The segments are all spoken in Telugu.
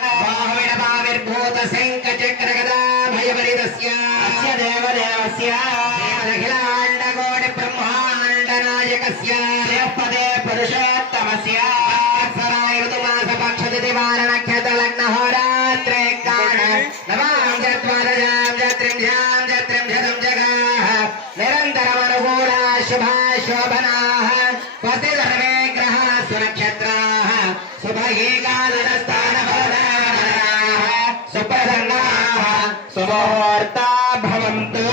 बाहुविडभाविर्भूत शङ्खचक्रगदा भयवरिदस्य देवदेवस्य अखिलाण्डकोटि ब्रह्माण्डनायकस्य पदे पुरुषोत्तमस्य सराय ऋतुमास पक्षतिवारणक्षतलग्नहोरात्रे काल नवां चत्वादशां चत्रिंशां चत्रिंशतं जगाः निरन्तरमनुकूला शुभा शोभनाः स्वस्ति सर्वे ग्रहाः सुनक्षत्राः शुभये कालस्थानफलदानाः सुप्रसन्नाः सुमुहूर्ता भवन्तु।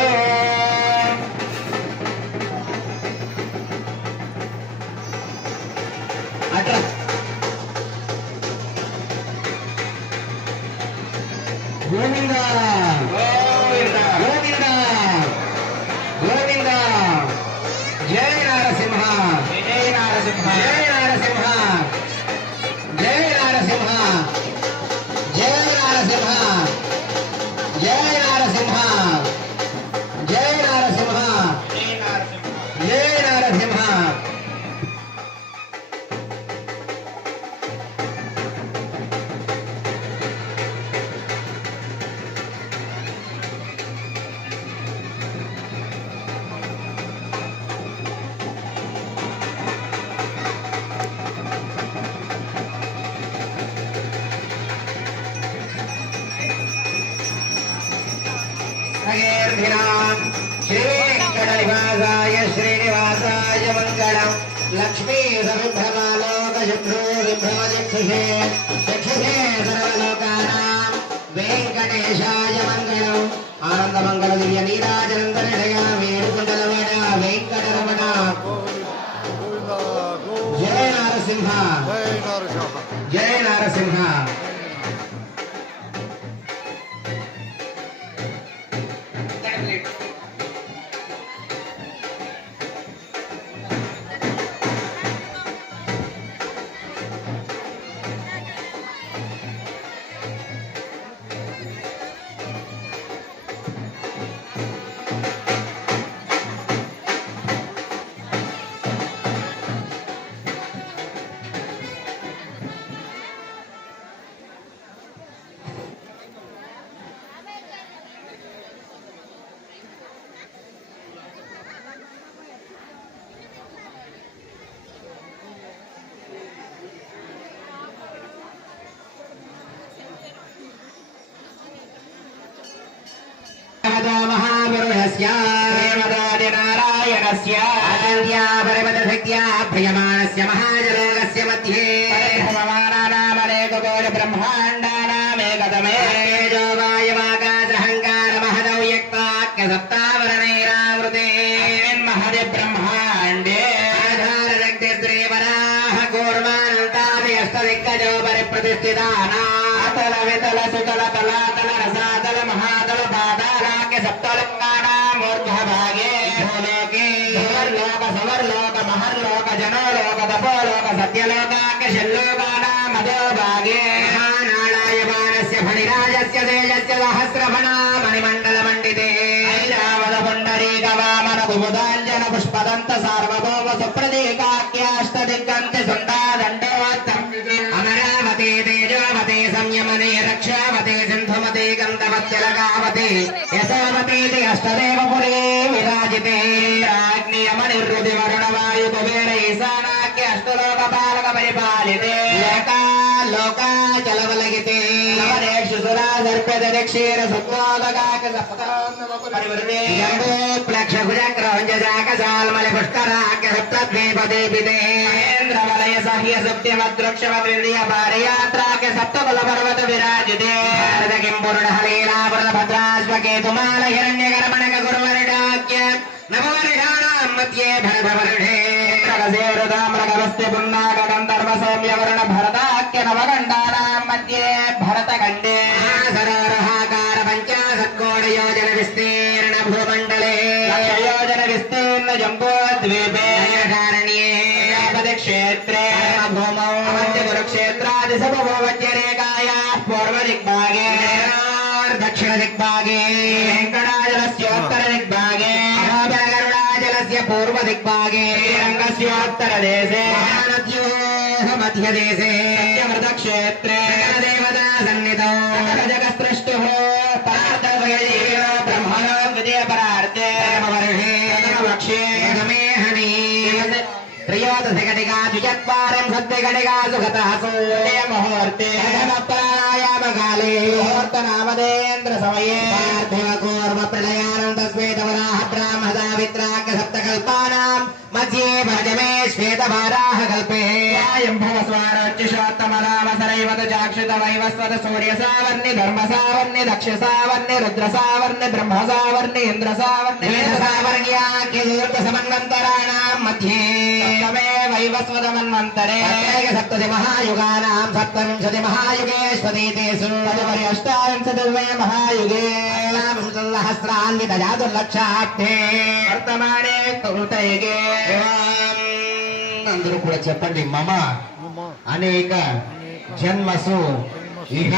गोविंद गोविंद गोविंद गोविंद जय नारसिंह जय नारसिंह जय नारसिंह जय नारसिंह जय नारसिंह जय नारसिंह जय नारसिंह जय नारसिंह श्रीवेंकटनिवासाय श्रीनिवासाय मंगलम लक्ष्मी सविभ्रमालोकशत्रू विभ्रमचक्षुषे चक्षुषे सर्वलोकानां वेंकटेशाय मंगलम आनंदमंगल दिव्य नीराजनंदनया वेणुकुंडलवड वेंकटरमण जय नारसिंह जय नारसिंह महावरुणस्य श्रीमदादिनारायणस्य अनन्या परमतशक्त्या प्रियमाणस्य महाजलोकस्य मध्ये भगवानानामनेककोटि ब्रह्माण्डानामेकतमे तेजो वायुवाकाशहङ्कार महदौ यक्ताख्य सप्तावरणैरावृते महदि ब्रह्माण्डे आधारशक्तिश्रीवराह कूर्मानन्तादि अष्टदिक्कजो परिप्रतिष्ठितानां अतल वितल सुतल तलातल रसातल महातल पातालाख्य सप्तलिङ्गानाम् ऊर्ध्वभागे भूलोके सुवर्लोक समर्लोक महर्लोक जनोलोक तपोलोक सत्यलोकाख्य षल्लोकानाम् अधोभागे महानारायमानस्य फणिराजस्य तेजस्य सहस्रफणा मणिमण्डलमण्डिते ऐरावत पुण्डरीकवामन कुमुदाञ्जन पुष्पदन्त सार्वभौम सुप्रतीकाख्याष्टदिग्गन्ति सुण्डादण्डोत्तम् अमरावती तेजोवती संयमने रक्षावती सिन्धुमती गन्धवत्यलगावती यशोवतीति अष्टदेवपुरी विराजिते राज्ञियमनिर्हृदि वरुणवायु कुबेर ईशानाख्य अष्टलोकपालक परिपालिते लोकाचलवलगिते नवरेषु सुरा सर्प्यते क्षीर सुक्रोदकाक परिवृते जम्बूप्लक्षभुजक्रौञ्जजाकजाल्मलि पुष्कराख्य सप्तद्वीपदेपिते महेन्द्रवलय सह्य सुप्त्यमद्रुक्षमद्रिन्द्रिय पारयात्राख्य सप्तकुलपर्वत विराजिते किम्पुरुडहलीलावृतभद्राश्वकेतुमाल हिरण्यकर्मणक गुरुवर्णाख्य नववर्षाणां मध्ये भरतवर्षे मृगसेवृताम्रगवस्ति पुन्नागगन्धर्वसौम्यवर्ण भरताख्य नवगण्डानां मध्ये भरतखण्डे सरोरहाकार पञ्चाशत्कोटियोजन विस्तीर्ण भूमण्डले लक्षयोजन विस्तीर्ण जम्बूद्वीपे कारण्ये क्षेत्रे भूमौ मध्यकुरुक्षेत्रादिसमभूमध्यरेखायाः पूर्वदिग्भागे दक्षिणदिग्भागे वेङ्कटाचलस्योत्तरदिग्भागे गरुडाचलस्य पूर्वदिग्भागे श्रीरङ्गस्योत्तरदेशे महानद्योः मध्यदेशे सत्यमृतक्षेत्रे देवता सन्निधौ जगत्सृष्टुः परार्थद्वयजीवेन ब्रह्मणो विजयपरार्थे वर्षे वक्षे गमेहनि त्रयोदशघटिका द्विचत्वारिंशद्घटिका सुगतः मुहूर्ते प्राणायामकाले मुहूर्तनामदेन्द्रसमये पार्थिवकूर्मप्रलयानन्दश्वेतवराह ब्राह्मसावित्राग्य सप्तकल्पानां मध्ये भजमे श्वेतवाराह कल्पे स्वयंभुवस्वारोच्चिषोत्तमरामसरैवत चाक्षितवैवस्वत सूर्यसावर्णि धर्मसावर्णि दक्षसावर्णि रुद्रसावर्णि ब्रह्मसावर्णि इन्द्रसावर्णि वेदसावर्ण्याख्यदीर्घसमन्वन्तराणां मध्ये वैवस्वतमन्वन्तरे सप्तति महायुगानां सप्तविंशति महायुगेष्वतीतेषु तदुपरि अष्टाविंशतिर्वे महायुगे सहस्रान्वितजातुर्लक्षाब्धे वर्तमाने कृतयुगे అందరూ కూడా చెప్పండి మమ అనేక జన్మసు ఇహ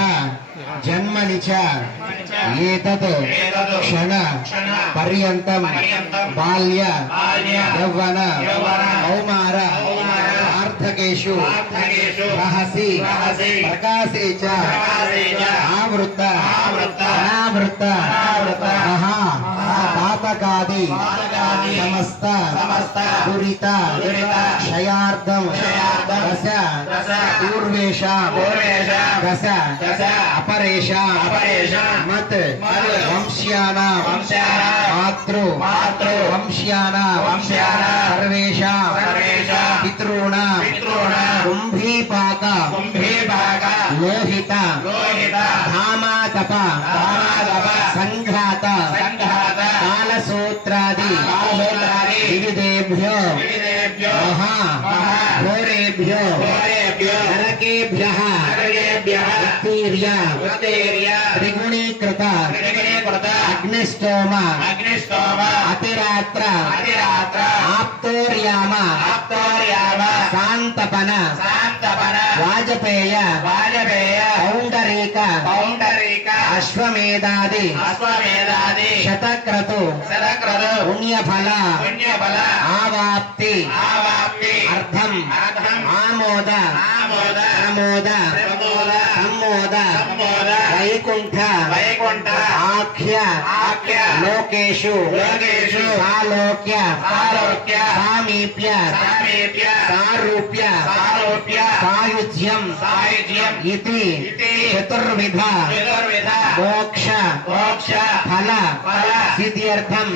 జన్మనిచ ఏతత్ క్షణ పర్యంతం బాల్య యౌవన కౌమార వార్ధకేషు రహసి ప్రకాశే చ ఆవృత అనావృత మహా పాతకాది సమస్త దురిత క్షయార్థం దశ పూర్వేషాం దశ అపరేషాం మత్ వంశ్యానాం మాతృ వంశ్యానాం సర్వేషాం పితॄణాం కుంభీపాక లోహిత ధామాతప సంఘాత కాలసూత్రాది వివిధేభ్యో మహా ఘోరేభ్యో నరకేభ్యః ఉత్తీర్య త్రిగుణీకృత అగ్నిష్టోమ అతిరాత్ర ఆప్తోర్యామ శాంతపన వాజపేయ పౌండరీక అశ్వమేధాది శతక్రతు పుణ్యఫల ఆవాప్తి అర్థం ఆమోద ప్రమోద సమ్మోద వైకుంఠ ఆఖ్య లోకేషు సాలోక్య సామీప్య సారూప్య సాయుజ్యం ఇతి చతుర్విధ మోక్ష ఫల సిద్ధ్యర్థం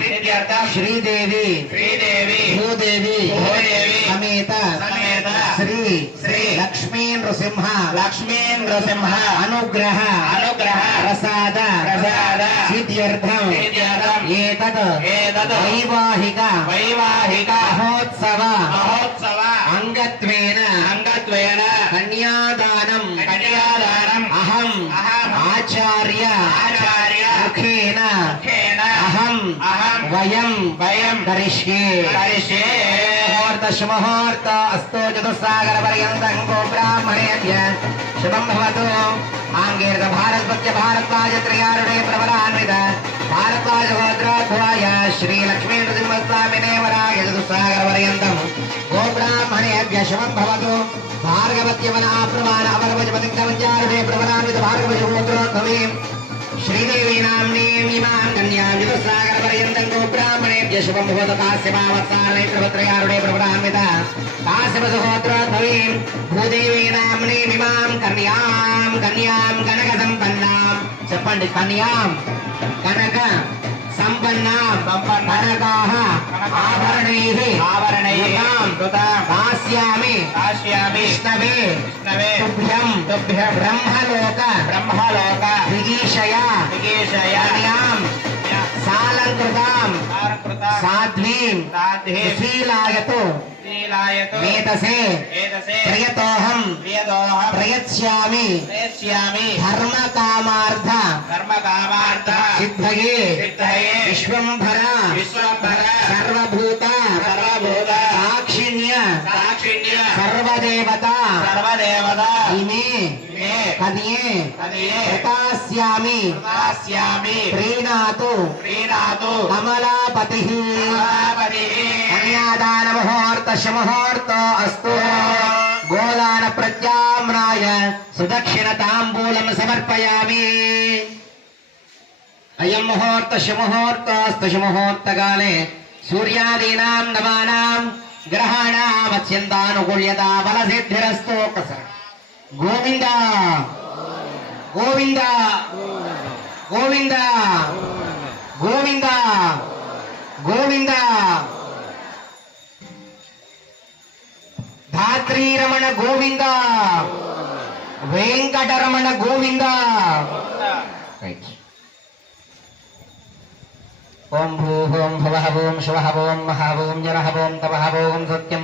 శ్రీదేవి భూదేవి సమేత శ్రీ లక్ష్మీ నృసింహ అనుగ్రహ ప్రసాద సిద్ధ్యర్థం ఏతద్ వైవాహిక మహోత్సవ అంగత్వేన కన్యాదానం అహం ఆచార్య ముఖేన అహం వయం కరిష్యే ముహూర్త అస్తో చతుస్సాగర పర్యంతం గో బ్రాహ్మణేభ్య శుభం భవతు ఆంగీర్ఘ భారద్వత్య భారద్వాజ త్రయారుడే ప్రబలాన్విత భారద్వాజ గోత్రోద్భవాయ శ్రీ లక్ష్మీ నృసింహస్వామినే వరాయ చతుస్సాగర పర్యంతం గో బ్రాహ్మణేభ్య శుభం భవతు భార్గవత్యవన ప్రమాణ అవగవజపతిం కవంచారుడే ప్రబలాన్విత భార్గవజ గోత్రోద్భవీం श्रीदेवी नाम्नीमिमां कन्यां चतुस्सागरपर्यन्तं गो ब्राह्मणेभ्यः शुभं भवतु कास्यमावत्सारनेत्रवत्रयारुणे प्रभुरान्विता काश्यपसुहोत्रोद्भवीं भूदेवी नाम्नीमिमां कन्यां कनकसम्पन्नां చెప్పండి కన్యాం కనక సంపన్నాం కనకాః ఆభరణైః దాస్యామి విష్ణవే తుభ్యం బ్రహ్మలోక విగీషయా కన్యాం సాలంకృతాం సాధ్వీం సుశీలాయతు వేదసే ప్రియతోహం ప్రయచ్యామి ధర్మకామార్థ సిద్ధయే విశ్వంభర సర్వభూత సాక్షిణ్య సర్వదేవత ఇమే కదియే ప్రకాశ్యామి ప్రీణాతు కమలాపతి కన్యాదాన ముహూర్త ముహూర్త అస్తు గోదాన ప్రత్యామ్నాయ సుదక్షిణతాంబూలం సమర్పయామి. అయం ముహూర్త శుముహూర్తస్తు శుముహూర్తకాలే సూర్యాదీనాం నవానాం గ్రహాణాం అత్యంతానుకూల్యతా బలసిద్ధిరస్తు. గోవింద గోవింద గోవింద గోవింద గోవింద. ధాత్రీరమణ గోవింద, వెంకటరమణ గోవింద. ఓం భూహోం భువః ఓం శువః ఓం మహః ఓం జనః ఓం తపః ఓం సత్యం.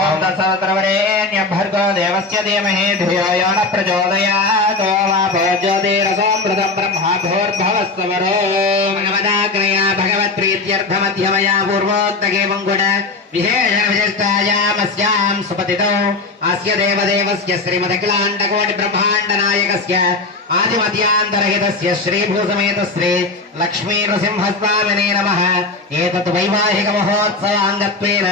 ఓం తత్సవితుర్వరేణ్యం భర్గో దేవస్య ధీమహి ధియో యో న ప్రచోదయాత్. ఓం భోజ్యోతిరసోమృతం బ్రహ్మాభోర్భవస్వరో. భగవదాగ్రయా భగవత్ప్రీత్యర్థమధ్యమయా పూర్వోక్తగే మంగుణ విశేష విశిష్టాయామస్యాం సుపతితో అస్య దేవదేవస్య శ్రీమదఖిలాండకోటి బ్రహ్మాండ నాయకస్య ఆదిమధ్యాంతరహితస్య శ్రీభూసమేత శ్రీ లక్ష్మీ నృసింహస్వామినే నమః. ఏతత్ వైవాహిక మహోత్సవాంగత్వేన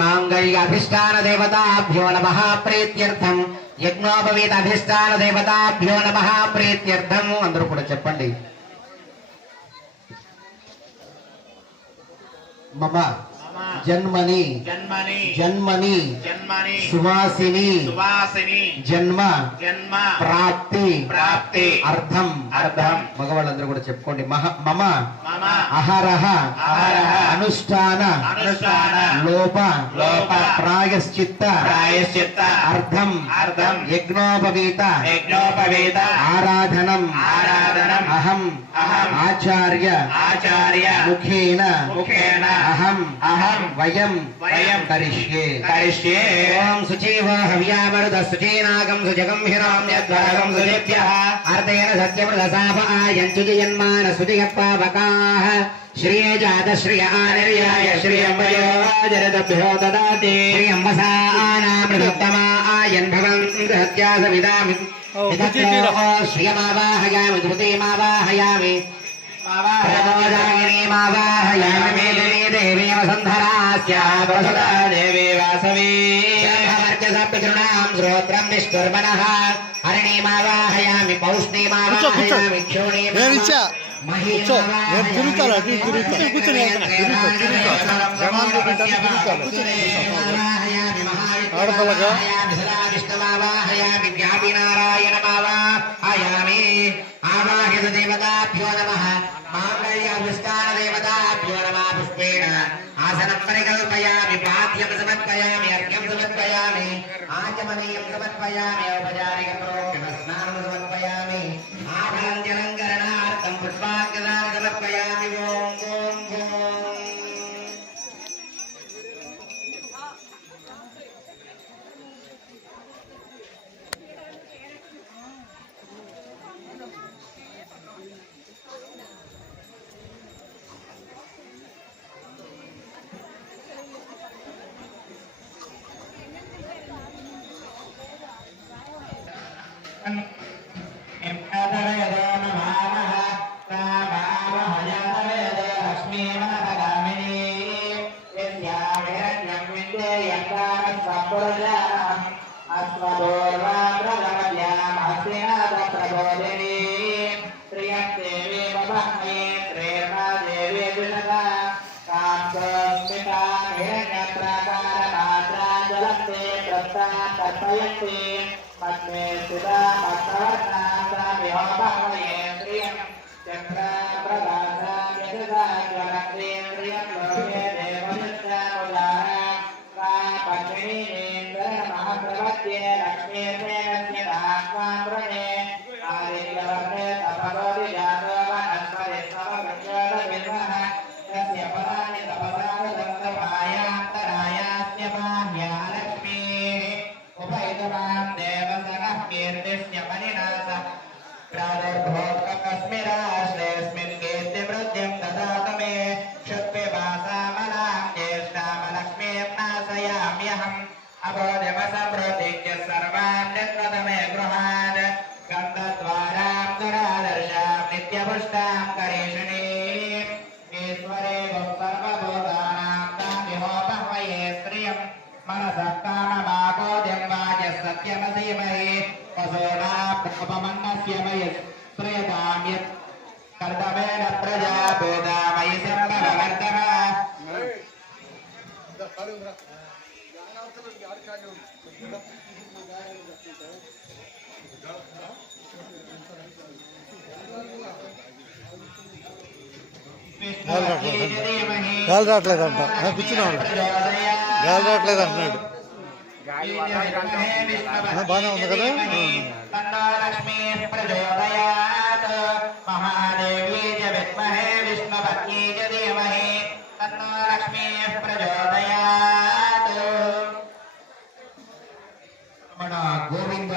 మాంగళ్య అధిష్టాన దేవతాభ్యో నమః ప్రీత్యర్థం యజ్ఞోపవీత అధిష్టాన దేవతాభ్యో నమః ప్రీత్యర్థం. అందరూ కూడా చెప్పండి. మమ జన్మని జన్మని జన్మని జన్మని సువాసిని సువాసిని జన్మ జన్మ ప్రాప్తి ప్రాప్తి అర్థం అర్థం. మగవాళ్ళందరూ కూడా చెప్పుకోండి. మమ మమ అహరహ అహరహ అనుష్ఠాన అనుష్ఠాన లోప లోప ప్రాయశ్చిత్త ప్రాయశ్చిత్త అర్థం అర్థం యజ్ఞోపవీత యజ్ఞోపవేద ఆరాధనం ఆరాధనం అహం అహం ఆచార్య ఆచార్య ముఖేన ముఖేన అహం అహం వయం వయం కరిష్యే. కరిష్యే. ఓం శుచీవ హవ్యామృత శుచీనాగం సుజగం హిరామ్యద్వరగం సుజేభ్యః అర్ధేన సత్యమృతసాప ఆయంచు జయన్మాన సుజగపావకాః. శ్రియ జాత శ్రియ ఆనిర్యాయ శ్రియంబయో జరదభ్యో దదాతి. శ్రియంబసానామృతోత్తమా ఆయన్ భవంతు సత్యాసమిదామి. శ్రియమావాహయామి ధృతిమావాహయామి ప్రమోదాగిరీమావాహయామి. మేదినీ దేవీ వసుంధరాస్యావసుధా దేవీ వాసవీ. బ్రహ్మవర్చసప్తృణాం శ్రోత్రం విష్ణుర్మనః. హరిణీమావాహయామి పౌష్ణీమావాహయామి క్షోణీమావాహయామి. విష్ణుమావాహయామి వ్యాపినారాయణమావాహయామి. ఆవాహిత దేవతాభ్యో నమః. మాంగళ్యాభిష్టాన దేవతాభ్యో నమః. పుష్పేణ ఆసనం పరికల్పయామి. పాద్యం సమర్పయామి. అర్ఘ్యం సమర్పయామి. ఆచమనీయం సమర్పయామి. ఔపచారిక ప్రోక్షణ స్నానం సమర్పయామి. ఆభరణాలంకరణార్థం పుష్పార్ఘ్యదానం సమర్పయామి. ఓం ఓం ఓం. పద్మే సుధా పద్మవర్ణా విహోపహవయే శ్రియం చక్ర ప్రదాస యజదాజ్వలక్ష్మీంద్రియం లోకే దేవదత్తాముదార కా పద్మినీంద్ర మహాప్రవత్యే లక్ష్మీర్వేణస్య దాస్వాంద్రనే ఆదిత్యవర్ణే తపదోది జాతో వనస్పతి సమవృక్షోద విద్మః తస్య పదాని తపసానుదంతమాయాంతరాయాస్య బాహ్యా లక్ష్మీః ఉపైతమాం దేవసనః కీర్తిస్య మణినాథ ప్రాదుర్భోగకస్మిరాశ్రేయస్మిన్ కీర్తివృద్ధిం దదాతు మే క్షుత్పిపాసామలాం జ్యేష్ఠామలక్ష్మీం నాశయామ్యహం అబోధిమసమృద్ధించ సర్వాన్ నిర్గతమే గృహాన్ గంధద్వారాం దురాదర్శాం నిత్యపుష్టాం కరీషిణీం ఈశ్వరేవం సర్వభూతానాం తామిహోపహ్వయే శ్రియం మనసః కామమాపోద్యం వాచः సత్యమసీమ धीमहि पशूनामुपमन्नस्य मयि श्रेयतां यत् कर्तमेन प्रजा बोधामयि सम्भववर्धना గాలి రావట్లేదంట కూర్చున్నాడు గాలి రావట్లేదు అంటున్నాడు బాగానే ఉంది కదా లక్ష్మీ ప్రచోదయాత్ మహాదేవీ చ విద్మహే విష్ణుపత్నీ చ ధీమహి తన్నో లక్ష్మీ ప్రచోదయాత్ మన గోవింద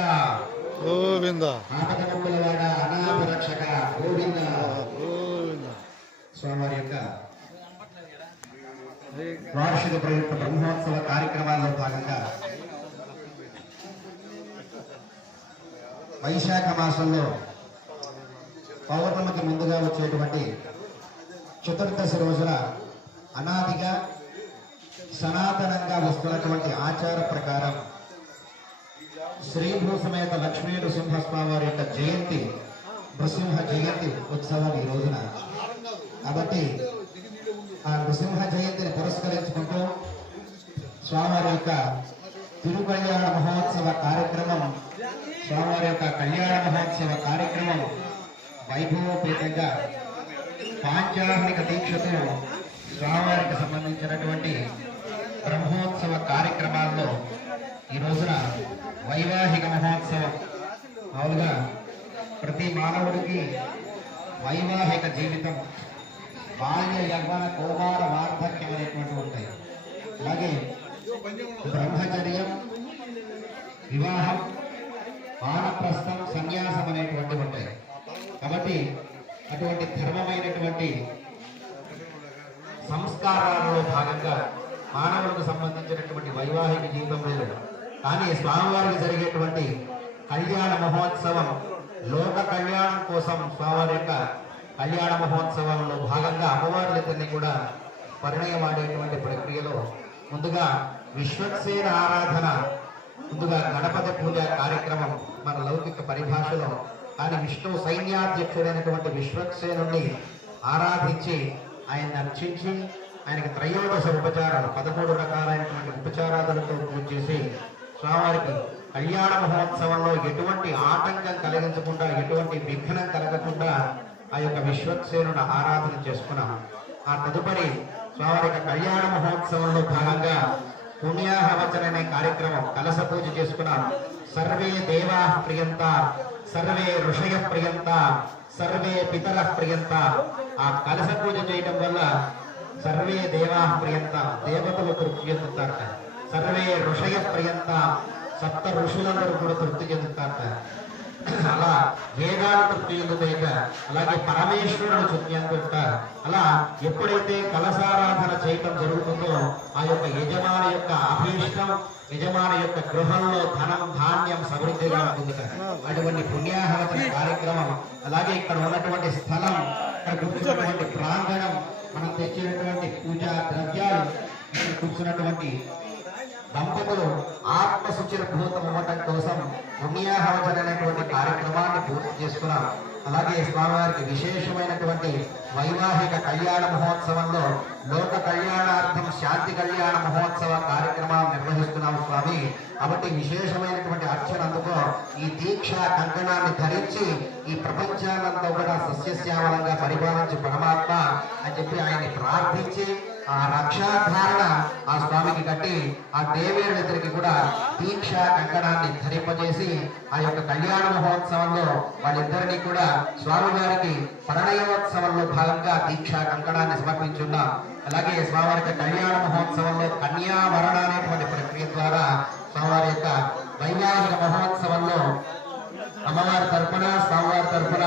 గోవింద ఆపదములవాడ అనాథ రక్షక గోవింద గోవింద స్వామివారి యొక్క వార్షిక ప్రయుక్త బ్రహ్మోత్సవ కార్యక్రమాల్లో భాగంగా వైశాఖ మాసంలో పౌర్ణమికి ముందుగా వచ్చేటువంటి చతుర్దశి రోజున అనాదిగా సనాతనంగా వస్తున్నటువంటి ఆచార ప్రకారం శ్రీభూ సమేత లక్ష్మీ నృసింహస్వామి వారి యొక్క జయంతి నృసింహ జయంతి ఉత్సవం ఈ రోజున. కాబట్టి ఆ నృసింహ జయంతిని పురస్కరించుకుంటూ స్వామివారి యొక్క తిరుకళ్యాణ మహోత్సవ కార్యక్రమం స్వామివారి యొక్క కళ్యాణ మహోత్సవ కార్యక్రమం వైభవోపేతంగా పాంచాహ్నిక దీక్షతో స్వామివారికి సంబంధించినటువంటి బ్రహ్మోత్సవ కార్యక్రమాల్లో ఈ రోజున వైవాహిక మహోత్సవం. మామూలుగా ప్రతి మానవుడికి వైవాహిక జీవితం బాల్య యవ్వన కౌమార వార్ధక్యం అనేటువంటి ఉంటాయి. అలాగే బ్రహ్మచర్యం, వివాహం, వానప్రస్థం, సన్యాసం అనేటువంటి ఉంటాయి. కాబట్టి అటువంటి ధర్మమైనటువంటి సంస్కారాలలో భాగంగా మానవులకు సంబంధించినటువంటి వైవాహిక జీవితం లేదు. కానీ స్వామివారికి జరిగేటువంటి కళ్యాణ మహోత్సవం లోక కళ్యాణం కోసం స్వామివారి యొక్క కళ్యాణ మహోత్సవంలో భాగంగా అమ్మవార్లిద్దరిని కూడా పరిణయమాడేటువంటి ప్రక్రియలో ముందుగా విశ్వక్సేన ఆరాధన, ముందుగా గణపతి పూజ కార్యక్రమం మన లౌకిక పరిభాషలో. కానీ విష్ణు సైన్యాధ్యక్షుడైనటువంటి విశ్వక్సేనుని ఆరాధించి ఆయన్ని అర్చించి ఆయనకి త్రయోదశ ఉపచారాలు 13 రకాలైనటువంటి ఉపచారాలతో పూజ చేసి స్వామివారికి కళ్యాణ మహోత్సవంలో ఎటువంటి ఆటంకం కలిగించకుండా, ఎటువంటి విఘ్నం కలగకుండా ఆ యొక్క విశ్వక్సేనుని ఆరాధన చేసుకున్నాం. ఆ తదుపరి స్వామివారి యొక్క కళ్యాణ మహోత్సవంలో భాగంగా పుణ్యాహవచన అనే కార్యక్రమం కలస పూజ చేసుకున్నాం. సర్వే దేవా ప్రియంత, సర్వే ఋషయ ప్రియంత, సర్వే పితర ప్రియంత. ఆ కలస పూజ చేయటం వల్ల సర్వే దేవా ప్రియంత, దేవతలు తృప్తి చెందుతారట. సర్వే ఋషయ ప్రియంత, సప్త ఋషులందరూ కూడా తృప్తి చెందుతారట. అలా వేదాలు తృప్తి చెందుతాయట. అలాగే పరమేశ్వరుడు తృప్తి చెందుతారు. అలా ఎప్పుడైతే కలసారాధన చేయటం జరుగుతుందో ఆ యొక్క యజమాని యొక్క అభీష్టం, యజమాని యొక్క గృహంలో ధనం ధాన్యం సమృద్ధిగా పొందుతారు. అటువంటి పుణ్యాహవచన కార్యక్రమం, అలాగే ఇక్కడ ఉన్నటువంటి స్థలం, ఇక్కడ కూర్చున్నటువంటి ప్రాంగణం, మనం తెచ్చినటువంటి పూజా ద్రవ్యాలు, ఇక్కడ కూర్చున్నటువంటి దంపతులు ఆత్మశుచిర భూతం అవ్వటం కోసం పుణ్యాహవచన అనేటువంటి కార్యక్రమాన్ని పూర్తి చేసుకున్నాం. అలాగే స్వామివారికి విశేషమైనటువంటి వైవాహిక కళ్యాణ మహోత్సవంలో లోక కళ్యాణార్థం శాంతి కళ్యాణ మహోత్సవ కార్యక్రమాన్ని నిర్వహిస్తున్నాం స్వామి. కాబట్టి విశేషమైనటువంటి అర్చన అందుకో ఈ దీక్ష కంకణాన్ని ధరించి ఈ ప్రపంచాన్నంతా కూడా సస్యశ్యామలంగా పరిపాలించి పరమాత్మ అని చెప్పి ఆయన్ని ప్రార్థించి ఆ రక్షాధారణ ఆ స్వామికి కట్టి ఆ దేవేరులిద్దరికి కూడా దీక్ష కంకణాన్ని ధరింపజేసి ఆ యొక్క కళ్యాణ మహోత్సవంలో వాళ్ళిద్దరినీ కూడా స్వామివారికి పరిణయోత్సవంలో భాగంగా దీక్షా కంకణాన్ని సమర్పించున్నాం. అలాగే స్వామివారికి కళ్యాణ మహోత్సవంలో కన్యావరణ అనేటువంటి ప్రక్రియ ద్వారా స్వామివారి యొక్క వైవాహిక మహోత్సవంలో అమ్మవారి తరఫున స్వామివారి తరఫున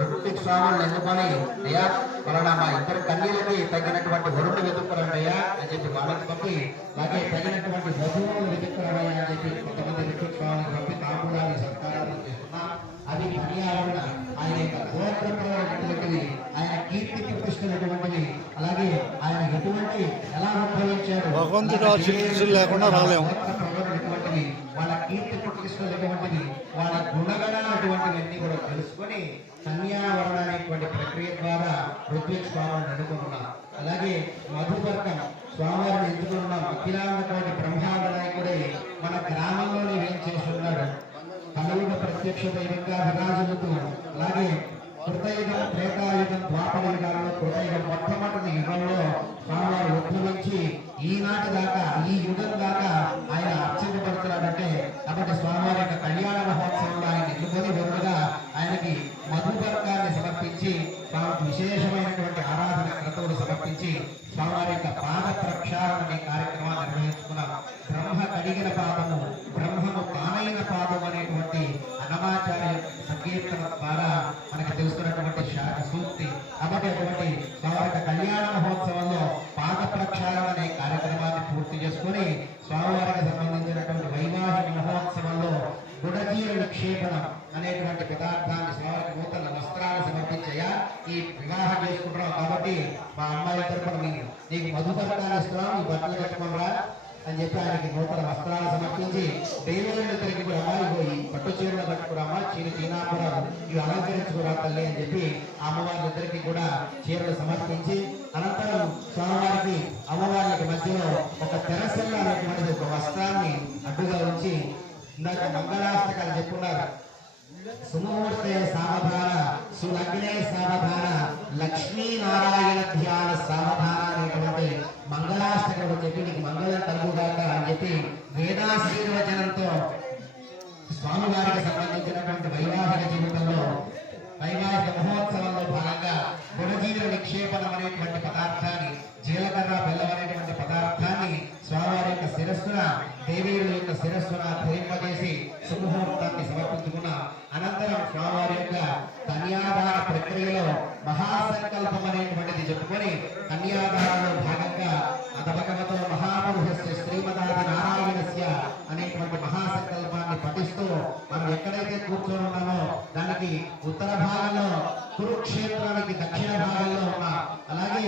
ఋత్విక్ స్వాములను ఎన్నుకొని అయ్యా వలన మా ఇద్దరు కన్యలకి తగినటువంటి వరుణ్ణి వెతుక్కురండియా అని చెప్పి వాళ్ళకి పంపి, అలాగే తగినటువంటి వధువులను వెతుక్కురమయ్యా అని చెప్పి కొంతమంది ఋత్విక్ స్వాములను పంపి తాంబూలాన్ని సత్కారాలు చేస్తున్నాం. అది కన్యావరణ ఆయన యొక్క గోత్రపరమైనటువంటివి, ఆయన కీర్తి ప్రతిష్ఠినటువంటివి, అలాగే ఆయన ఎటువంటి ఎలా ఉద్భవించారు భగవంతుడు లేకుండా రాలేము. వాళ్ళ కీర్తి ప్రతిష్ఠినటువంటివి వాళ్ళ గుణగణాలు అటువంటివన్నీ కూడా తెలుసుకొని కన్యావరణ అనేటువంటి ప్రక్రియ ద్వారా ఋత్విక్ స్వామిని ఎన్నుకుంటున్నాం. అలాగే మధుపర్కం స్వామివారిని ఎంచుకున్నాం. అఖిలాండకోటి బ్రహ్మాండ నాయకుడై మన గ్రామంలోనే ఏం చేస్తున్నాడు, కలియుగ ప్రత్యక్ష దైవంగా విరాజులుతూ, అలాగే కృతయుగం, త్రేతాయుగం, ద్వాపర యుగాల్లో కృతయుగం మొట్టమొదటి యుగంలో స్వామివారు ఉద్భవించి ఈనాటి దాకా, ఈ యుగం దాకా ఆయన అర్చింపబడుతున్నాడంటే కాబట్టి స్వామివారి యొక్క కళ్యాణ మహోత్సవంలో ఆయన ఎన్నుకొని వరుడుగా ఆయనకి మధుపర్కాన్ని సమర్పించి స్వామికి విశేషమైనటువంటి ఆరాధన క్రతువులు సమర్పించి స్వామివారి యొక్క పాద ప్రక్షాళన అనే కార్యక్రమాన్ని నిర్వహించుకున్నాం. బ్రహ్మ కడిగిన పాదము, బ్రహ్మము కానైన పాదం అనేటువంటి అన్నమాచార్య సంకీర్తన ద్వారా మనకు తెలుస్తున్నటువంటి సూక్తి. కాబట్టి అటువంటి స్వామివారి కళ్యాణ మహోత్సవంలో పాద ప్రక్షాళన అనే కార్యక్రమాన్ని పూర్తి చేసుకుని స్వామివారికి సంబంధించినటువంటి వైవాహిక మహోత్సవంలో గుడజీల నిక్షేపణం అనేటువంటి పదార్థాన్ని స్వామికి నూతన వస్త్రాలు సమర్పించయా, ఈ వివాహం చేసుకుంటున్నాం కాబట్టి మా అమ్మాయి తరపున నీకు మధుపర్కాన్ని ఇస్తున్నాం, ఈ బట్టలు కట్టుకోరా అని చెప్పి ఆయనకి నూతన వస్త్రాలు సమర్పించి దేవేంద్రుడికి కూడా అమ్మాయి పోయి పట్టు చీరలు కట్టుకురామా, చీనాపురాలు ఇవి అలంకరించుకురా తల్లి అని చెప్పి అమ్మవారిద్దరికి కూడా చీరలు సమర్పించి అనంతరం స్వామివారికి అమ్మవారికి మధ్యలో ఒక తెరసల్ల అనేటువంటిది ఒక వస్త్రాన్ని అడ్డుగా ఉంచి ఇందాక మంగళాష్టకాలు చెప్పున్నారు. సుముహూర్తే సావధాన, సులగ్నే సావధాన, లక్ష్మీనారాయణ ధ్యాన సావధాన అనేటువంటి మంగళాష్టకుడు చెప్పి నీకు మంగళం కలుగుగాక అని చెప్పి వేదాశీర్వచనంతో స్వామివారికి సంబంధించినటువంటి వైవాహిక జీవితంలో వైవాహిక మహోత్సవంలో భాగంగా గుణజీవుల నిక్షేపణం అనేటువంటి పదార్థాన్ని, జీలకర్ర బెల్లం అనేటువంటి పదార్థాన్ని స్వామివారి యొక్క శిరస్సున, దేవీయుల యొక్క శిరస్సున ధరింపజేసి సుముహూర్తాన్ని సమర్పించుకున్న అనంతరం స్వామివారి యొక్క కన్యాదాన ప్రక్రియలో మహాసంకల్పం అనేటువంటిది చెప్పుకొని కన్యాదానంలో భాగంగా అథభగవతో మహాపురుషస్య శ్రీమదాది నారాయణస్య అనేటువంటి మహాసంకల్పాన్ని పఠిస్తూ మనం ఎక్కడైతే కూర్చొని ఉన్నామో దానికి ఉత్తర భాగంలో కురుక్షేత్రానికి దక్షిణ భాగంలో ఉన్న, అలాగే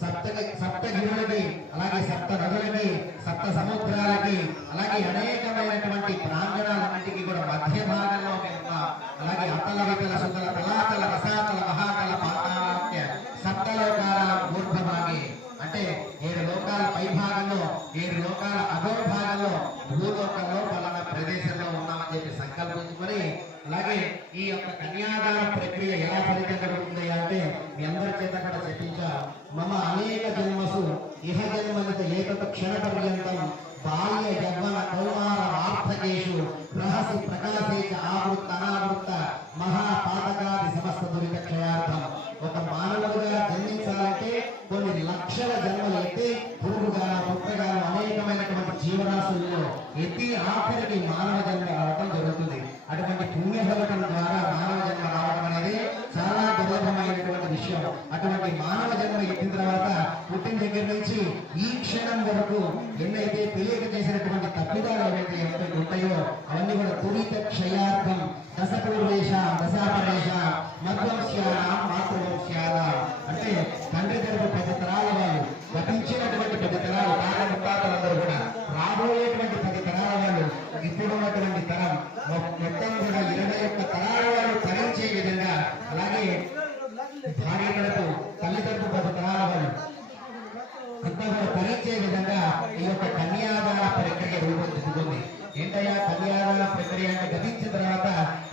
సప్తగిరులకి, అలాగే సప్త నదులకి, సప్త సముద్రాలకి, అలాగే అనేకమైనటువంటి ప్రాంగణాలన్నింటికి కూడా మధ్య భాగంలో ఉన్న, అలాగే అతల వితల సుతల తలాతల రసాతల మహాతల పాతాళాఖ్య సప్తలోకాల ఊర్ధ్వభాగి అంటే 7 లోకాల పై భాగంలో, 7 లోకాల అధో భాగంలో, భూలోకంలో పలానా ప్రదేశంలో ఉన్నామని చెప్పి సంకల్పించుకొని, అలాగే ఈ యొక్క కన్యాదాన ప్రక్రియ ఎలా ఫలితకలుగుతుంది అంటే మీ అందరి చేత కూడా చెప్పించా. మమ అనేక జన్మసు ఇహ జన్మనిత ఏకత క్షణ పర్యంతం బాల్య జన్మన కౌమార వార్ధకేషు రహసి ప్రకాశే చ ఆవృత్త అనావృత్త మహాపాతకాది సమస్త దురిత క్షయార్థం. ఒక మానవుడుగా జన్మించాలంటే కొన్ని లక్షల జన్మలు ఎత్తి పురుగుగా, పుట్టగా అనేకమైనటువంటి జీవరాశుల్లో ఎత్తి ఆఖరికి మానవ జన్మ రావడం జరుగుతుంది. అటువంటి పుణ్యఫలకం ద్వారా మానవ జన్మ రావడం అనేది చాలా దుర్లభమైనటువంటి విషయం. అటువంటి మానవ జన్మ ఎత్తిన తర్వాత పుట్టిన దగ్గర నుంచి ఈ క్షణం వరకు ఎన్నైతే తెలియక చేసినటువంటి తప్పిదాలు ఏవైతే ఉంటాయో అవన్నీ కూడా తురిత క్షయార్థం దశపూర్వేష దశాపరేష మధ్వంశ్యాల మాతృవంశ్యాల అంటే తండ్రి తరపు 10 తరాల వాళ్ళు, గతించినటువంటి 10 తరాలు తాత ముత్తాతలందరూ కూడా, రాబోయేటువంటి 10 తరాల వాళ్ళు, ఇప్పుడు ఉన్నటువంటి తరం మొత్తం కూడా 21 తరాల వాళ్ళు తరించే విధంగా, అలాగే భార్య తరపు తల్లి తరపు 10 తరాల వాళ్ళు అంతా కూడా తరించే విధంగా ఈ యొక్క కన్యాదాన ప్రక్రియ రూపొందుతుంది. ఏంటయ్యా కన్యాదాన ప్రక్రియ అంటే గతించిన తర్వాత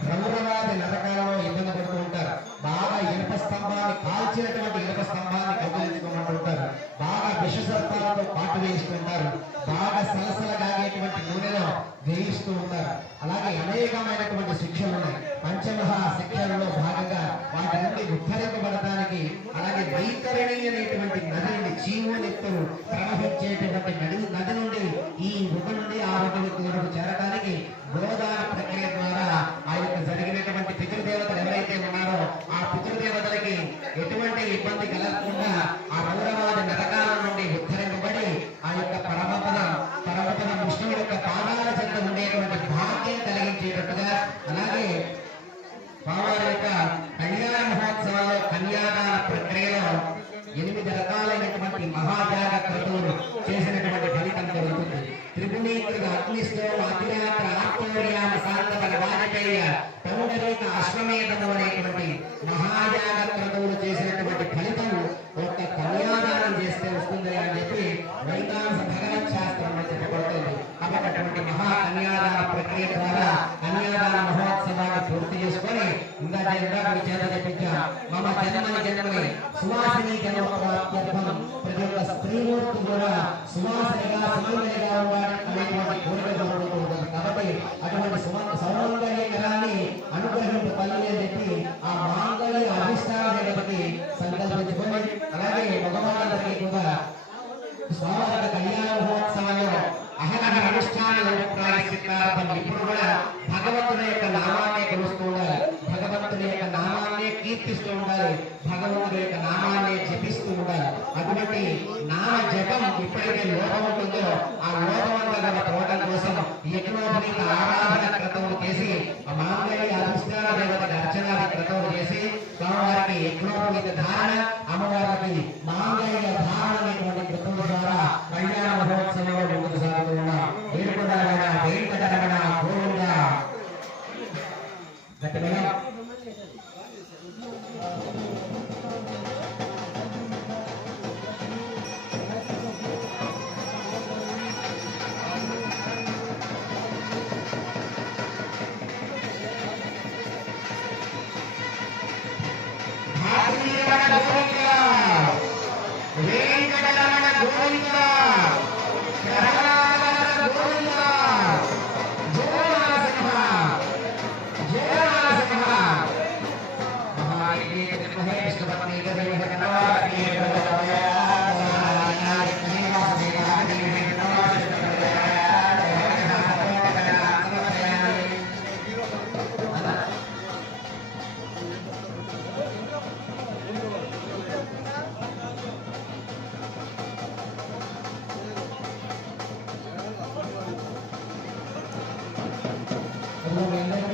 రౌరవాది నరకాలలో ఇబ్బంది పడుతూ ఉంటారు. బాగా ఇనుప స్తంభాన్ని కాల్చినటువంటి ఇనుప స్తంభాన్ని కబలించుకున్నట్టు ఉంటారు. బాగా విషసర్పాలతో పాటు వేయిస్తుంటారు. బాగా సలసలగాగేటువంటి నూనెలో వేయిస్తూ ఉంటారు. అలాగే అనేకమైనటువంటి శిక్షలు ఉన్నాయి. పంచమహా శిక్షలలో భాగంగా వాటి నుండి ఉద్ధరింపబడటానికి, అలాగే వైతరణి అనేటువంటి నది నుండి జీవోనెత్తులు ప్రవహించేటువంటి నది నుండి ఈ ఒక నుండి ఆ ఒక వరకు చేరడానికి గోదాన ప్రక్రియ ద్వారా ఆ యొక్క జరిగినటువంటి పితృదేవతలు ఎవరైతే ఉన్నారో ఆ పితృదేవతలకి ఎటువంటి ఇబ్బంది కలగకుండా ఆ రౌరవాది నరకాల నుండి ఉద్ధరింపబడి ఆ యొక్క పరమపద విష్ణువు యొక్క పాదాల చెంత ఉండేటువంటి భాగ్యం కలిగించేటట్టుగా, అలాగే స్వామివారి యొక్క కళ్యాణ మహోత్సవాల్లో కన్యాదాన ప్రక్రియలో 8 రకాలైనటువంటి మహాయాగ క్రతువులు చేసినటువంటి ఫలితం జరుగుతుంది. త్రిపుణీకృత అగ్నిష్టోమ అధిరాత్ర ఆత్మౌర్యామ సాంతపన వాజపేయ పౌండరీక అశ్వమేధము అనేటువంటి మహాయాగ క్రతువులు చేసినటువంటి ఫలితం ఒక్క కన్యాదానం చేస్తే వస్తుంది అని చెప్పి వైకాంస భగవత్ శాస్త్రం అని చెప్పబడుతుంది. కాబట్టి అటువంటి మహా కన్యాదాన ప్రక్రియ ద్వారా కన్యాదాన మహోత్సవాన్ని పూర్తి చేసుకొని ఇందాక చేత చెప్పించాం. మమ జన్మని సువాసిని జన్మప్రాప్త్యర్థం ప్రతి ఒక్క స్త్రీమూర్తి కూడా సువాసనగా సౌందర్యంగా ఉండాలి అనేటువంటి కోరిక జరుగుతుంది. కాబట్టి అటువంటి సౌందర్యకరాన్ని అనుగ్రహింపు తల్లి అని చెప్పి ఆ మాంగళ్య అధిష్టానాధిపతి సంకల్పించుకొని అలాగే భగవానుడికి కూడా స్వామి కళ్యాణ మహోత్సవంలో అహరహ అనుష్ఠానాలు ప్రారంభిస్తారని ఇప్పుడు కూడా భగవంతుని యొక్క నామాన్ని కొలుస్తూ ఉండాలి, భగవంతుని యొక్క నామాన్ని కీర్తిస్తూ ఉండాలి, భగవంతుని యొక్క నామాన్ని జపిస్తూ ఉండాలి. అటువంటి నామ జపం ఎప్పుడైతే లోపం ఉంటుందో ఆ లోపమంతా పోవడం కోసం యజ్ఞోపవీత ఆరాధన క్రతువులు చేసి ఆ మాంగళ్య అధిష్టాన దేవతకి అర్చనాది క్రతువులు చేసి స్వామివారికి యజ్ఞోపవీత ధారణ, అమ్మవారికి మాంగళ్య ధారణ అనేటువంటి క్రతువుల ద్వారా కళ్యాణ మహోత్సవంలో ముందుకు సాగుతూ ఉన్నాం. ఏడుకొండలవాడ వెంకటరమణ గోవింద గట్టిగా వెంకటరమణ గోవింద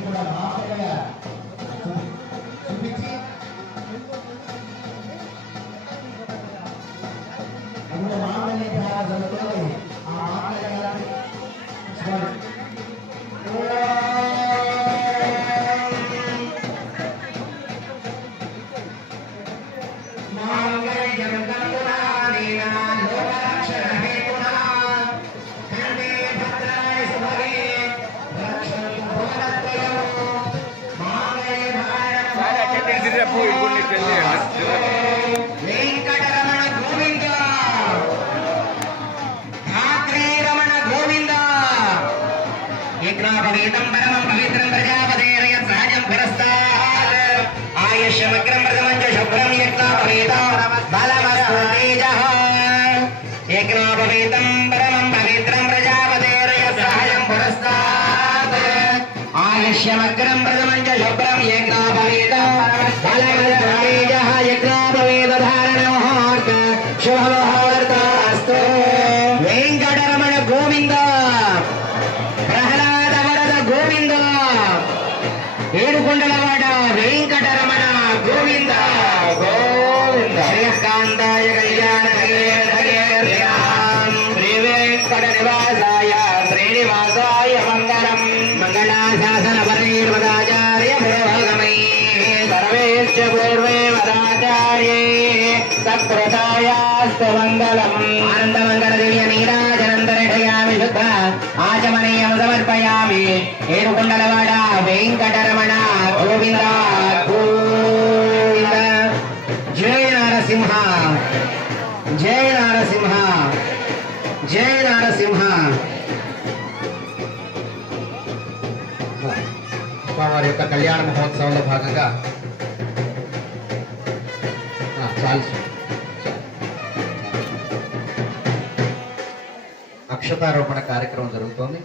కూడా మాటగా చూపించి అందులో మాటలే జరుగుతుంది. ఆ మాటలు వెంకటరమణ గోవింద ధాత్రీరమణ గోవింద యజ్ఞోపవీతం పరమం పవిత్రం ప్రజాపతేరయ సహజం పురస్తాత్ ఆయుష్యమగ్రం ప్రథమంచ శుభ్రం యజ్ఞోపవీతం బలమస్తు తేజః యజ్ఞోపవీతం పరమం పవిత్రం ప్రజాపతేరయ సహజం పురస్తాత్ ఆయుష్యమగ్రం ప్రథమంచ శుభ్రం యజ్ఞోపవీతం బలమస్తు తేజః యజ్ఞోపవీత ధారణ ముహూర్త శుభ ముహూర్తస్తు. వెంకటరమణ గోవింద ప్రహ్లాద వరద గోవింద ఏడుకొండలవాడ వెంకటరమణ గోవింద గోవింద శ్రీకాంతాయ కళ్యాణ శ్రీ వెంకట నివాసాయ శ్రీనివాసాయ మంగళం మంగళాశాసన వర్ణీర్మదాచార్య పురోగమై సర్వేశ్చ పూర్వే మదాచార్యే సత్కృతాయాస్తు మంగళం ఆనందమంగళ దివ్య నీరాజనందరిషయామి శుద్ధ ఆచమనీయం సమర్పయామి. ఏడుకొండలవాడ వెంకటరమణ గోవింద గోవింద. జయ నారసింహ జయ నారసింహ జయ నారసింహ. వారి యొక్క కళ్యాణ మహోత్సవంలో భాగంగా అక్షతారోపణ కార్యక్రమం జరుగుతోంది.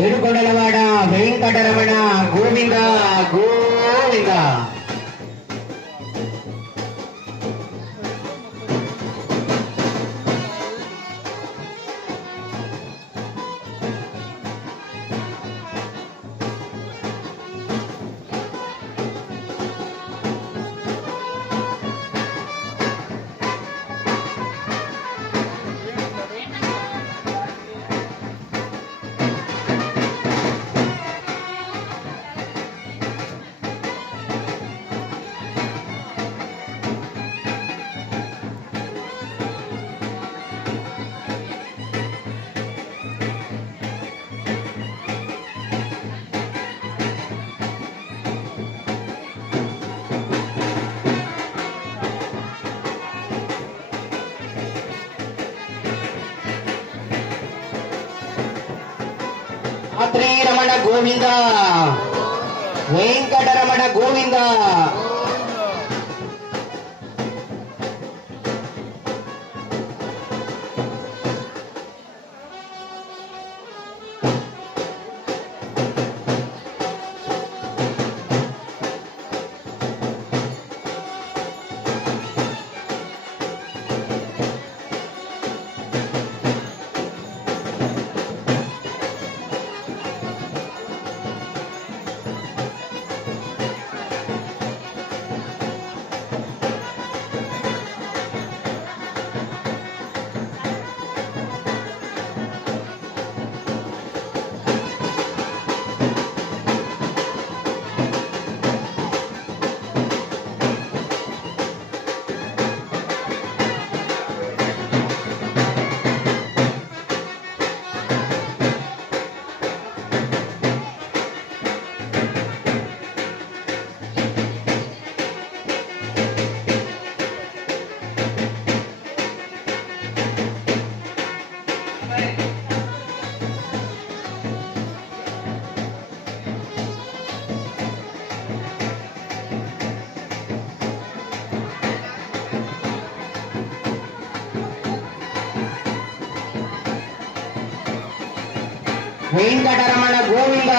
ఏడుకొండలవాడ వెంకటరమణ గోవింద గోవింద. రమణ గోవింద వెంకటరమణ గోవింద. వెంకటరమణ గోవింద.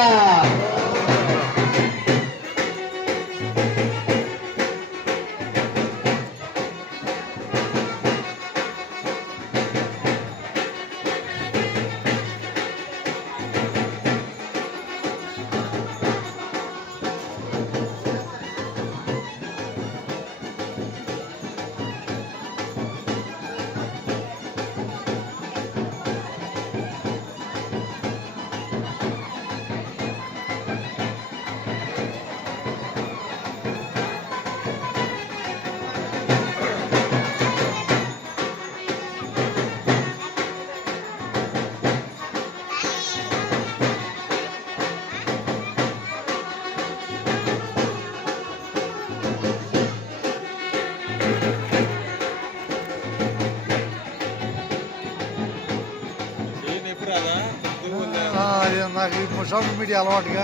నాకు ఇప్పుడు సోషల్ మీడియా అలవాటుగా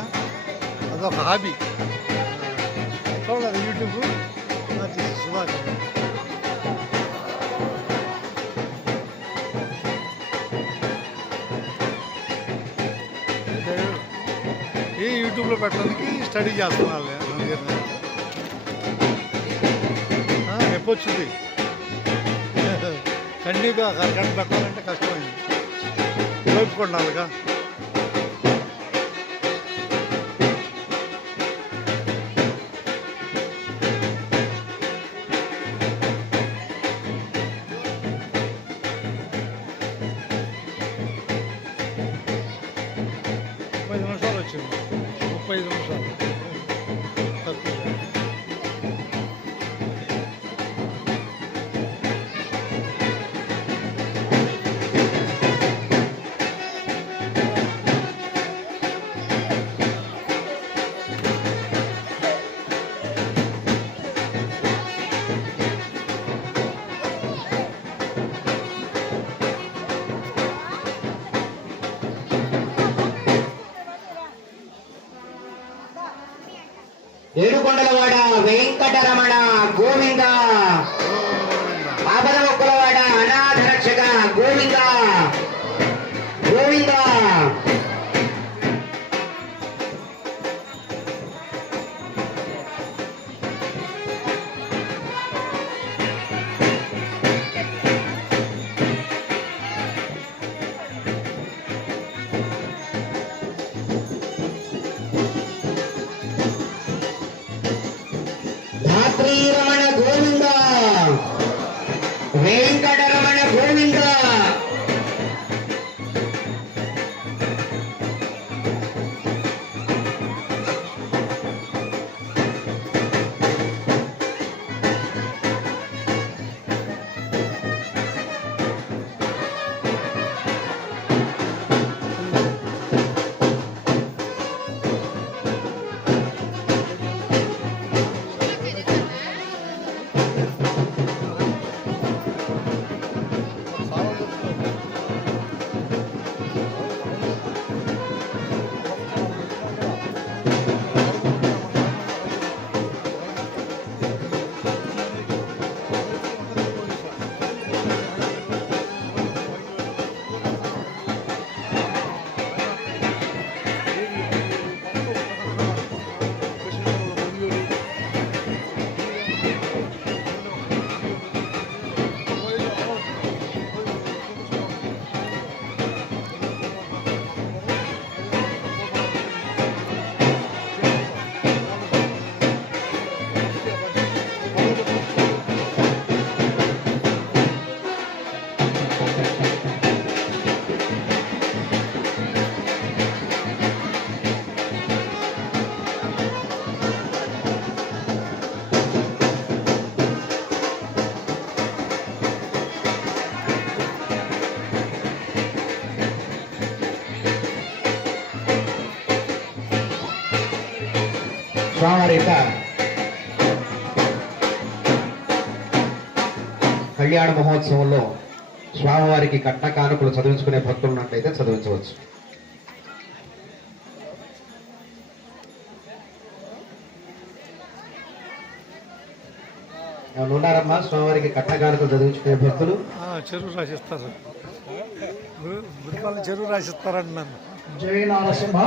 అదొక హాబీ. చూడలేదు యూట్యూబ్ సుధాకర్. ఈ యూట్యూబ్లో పెట్టడానికి స్టడీ చేస్తున్నాను. ఎప్పుడు వచ్చింది కంటిన్యూగా అరగంట పెట్టాలంటే కష్టమైంది. లోపుకొండాలిగా. వచ్చింది 35 నిమిషాలు తక్కువ. ఏడుకొండలవాడ వెంకటరమణ గోవింద. ఆపదముక్కులవాడ అనాథ రక్షక గోవింద గోవింద. స్వామివారి యొక్క కళ్యాణ మహోత్సవంలో స్వామివారికి కట్న కానుకలు చదివించుకునే భక్తులు ఉన్నట్లయితే చదివించవచ్చు. ఉన్నారమ్మా స్వామివారికి కట్న కానుకలు చదివించుకునే భక్తులు? చెరువు రాసిస్తారు, చెరువు రాసిస్తారండి నన్ను. జై నారసింహ,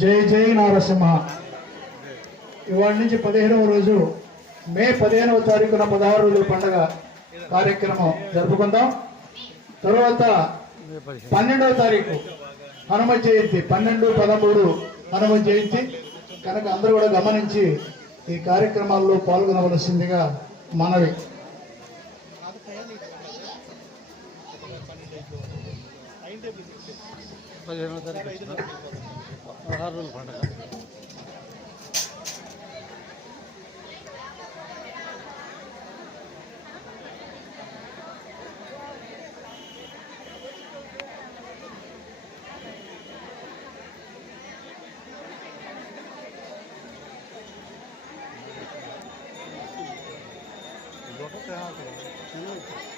జై జై నారసింహ. ఇవాళ నుంచి 15వ రోజు మే 15వ తారీఖున 16 రోజుల పండుగ కార్యక్రమం జరుపుకుందాం. తర్వాత 12వ తారీఖు హనుమ జయంతి, 12, 13 హనుమ జయంతి కనుక అందరూ కూడా గమనించి ఈ కార్యక్రమాల్లో పాల్గొనవలసిందిగా మనవి. పదిహేనవ తారీఖు వచ్చిన 16 రోజుల పండుగ. ఒకటే